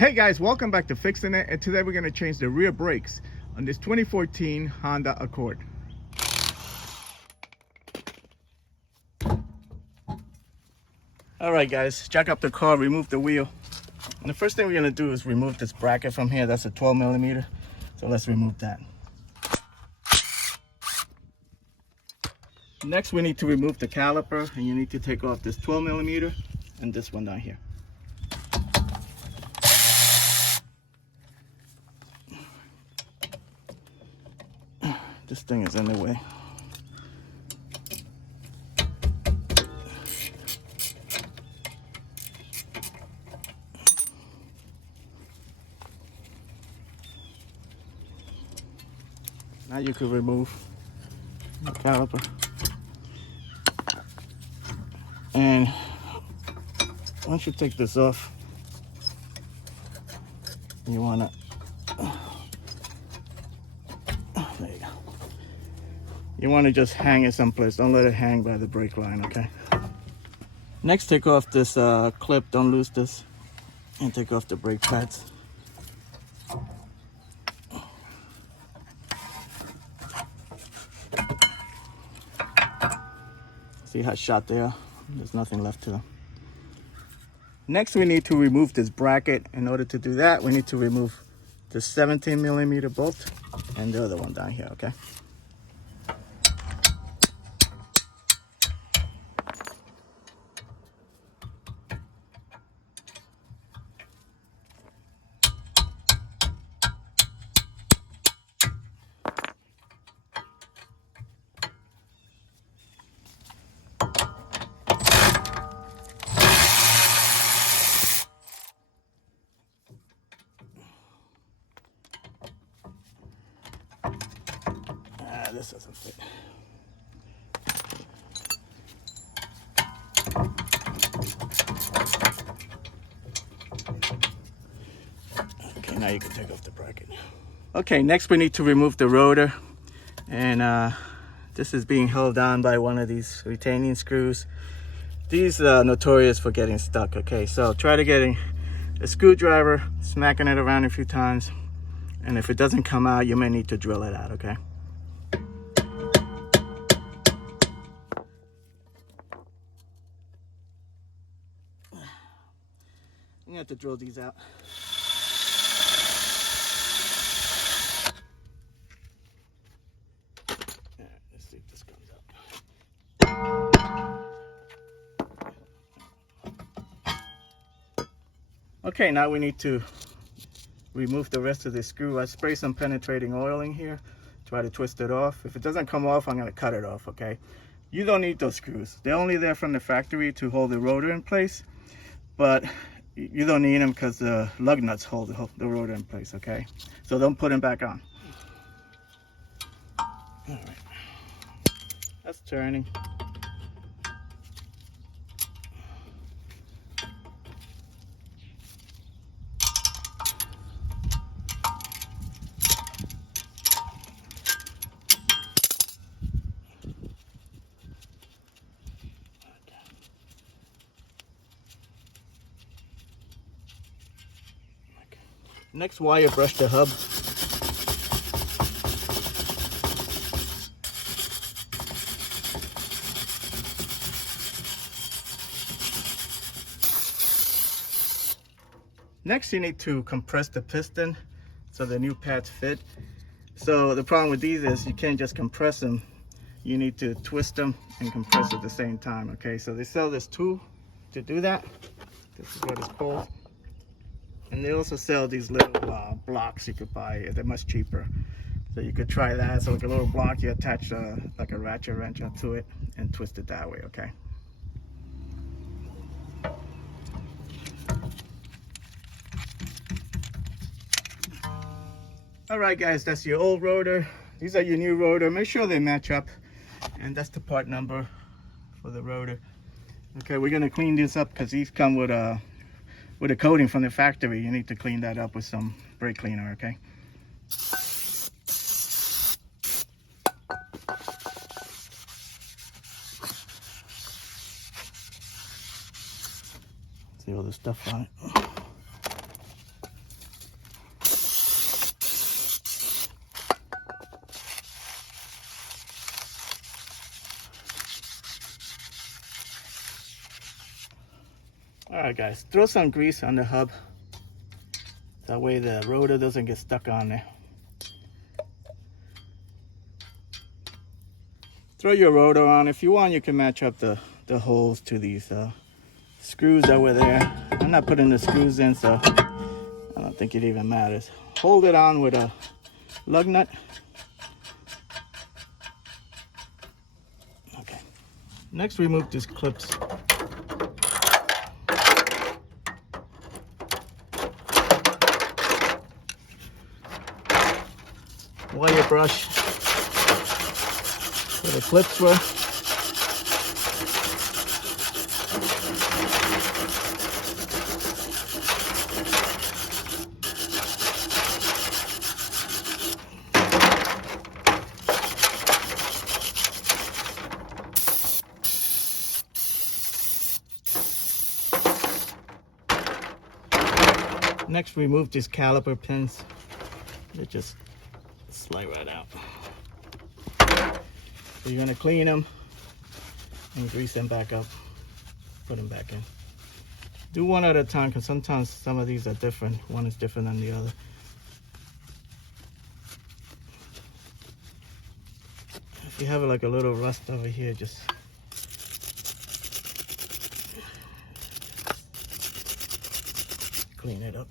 Hey guys, welcome back to Fixin' It, and today we're going to change the rear brakes on this 2014 Honda Accord. Alright guys, jack up the car, remove the wheel. And the first thing we're going to do is remove this bracket from here. That's a 12 millimeter. So let's remove that. Next we need to remove the caliper, and you need to take off this 12 millimeter and this one down here. This thing is in the way. Now you can remove the caliper. And once you take this off, you want to, there you go. You want to just hang it someplace. Don't let it hang by the brake line, okay? Next, take off this clip. Don't lose this. And take off the brake pads. See how shot they are? There's nothing left to them. Next, we need to remove this bracket. In order to do that, we need to remove the 17 millimeter bolt and the other one down here, okay? This doesn't fit. Okay, now you can take off the bracket. Okay, next we need to remove the rotor, and this is being held down by one of these retaining screws. These are notorious for getting stuck. Okay, so try to get a screwdriver, smacking it around a few times, and if it doesn't come out, you may need to drill it out, okay? You have to drill these out. Let's see if this comes out. Okay, now we need to remove the rest of the screw. I spray some penetrating oil in here. Try to twist it off. If it doesn't come off, I'm going to cut it off, okay? You don't need those screws. They're only there from the factory to hold the rotor in place, but you don't need them because the lug nuts hold the rotor in place, okay? So don't put them back on. All right. That's turning. Next, wire brush the hub. Next, you need to compress the piston so the new pads fit. So the problem with these is you can't just compress them. You need to twist them and compress at the same time, okay? So they sell this tool to do that. This is what it's called. And they also sell these little blocks you could buy. They're much cheaper. So you could try that. So like a little block, you attach like a ratchet wrench onto it and twist it that way, okay? All right, guys, that's your old rotor. These are your new rotor. Make sure they match up. And that's the part number for the rotor. Okay, we're gonna clean this up because these come with a coating from the factory. You need to clean that up with some brake cleaner, okay? See all this stuff on it. Alright guys, throw some grease on the hub. That way the rotor doesn't get stuck on there. Throw your rotor on. If you want, you can match up the holes to these screws that were there. I'm not putting the screws in, so I don't think it even matters. Hold it on with a lug nut. Okay. Next, remove these clips. Wire brush where the clips were. Next, remove these caliper pins. They just slide right out. So you're gonna clean them and grease them back up. Put them back in. Do one at a time, because sometimes some of these are different. One is different than the other. If you have like a little rust over here, just clean it up.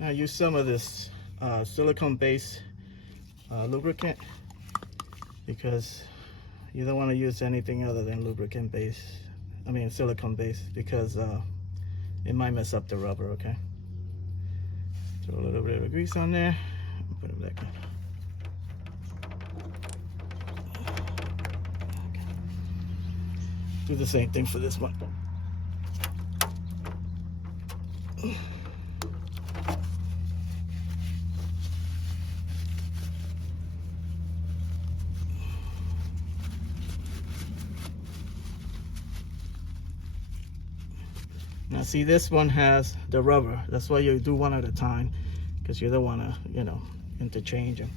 Now use some of this silicone-based lubricant, because you don't want to use anything other than lubricant-based. I mean silicone-based, because it might mess up the rubber. Okay. Throw a little bit of grease on there and put it back in. Okay. Do the same thing for this one. Now see, this one has the rubber. That's why you do one at a time, because you don't want to, you know, interchange them.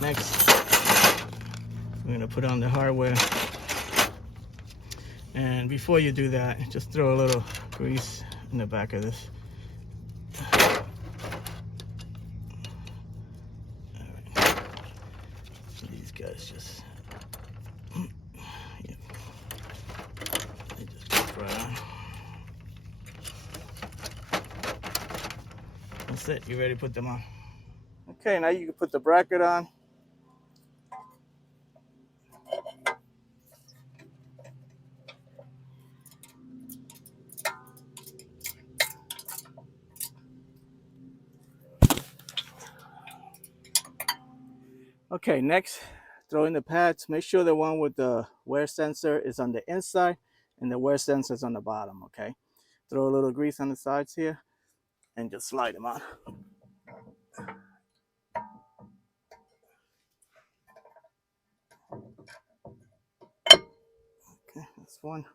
Next, we're gonna put on the hardware. And before you do that, just throw a little grease in the back of this. All right. These guys just, yeah, they just pop right on. That's it. You ready to put them on? Okay, now you can put the bracket on. Okay, next, throw in the pads. Make sure the one with the wear sensor is on the inside and the wear sensor is on the bottom, okay? Throw a little grease on the sides here and just slide them on. Okay, that's one.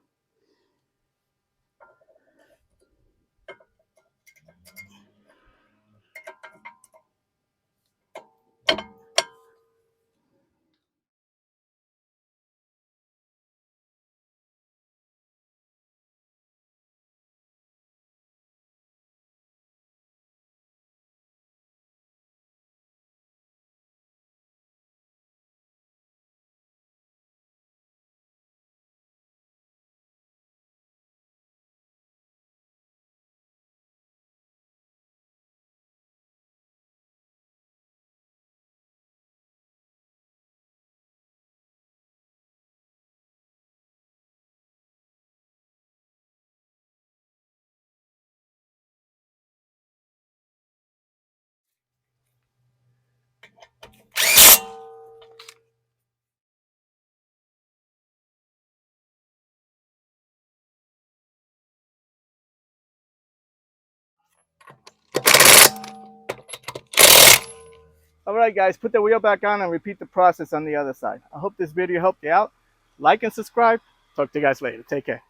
All right, guys, put the wheel back on and repeat the process on the other side. I hope this video helped you out. Like and subscribe. Talk to you guys later. Take care.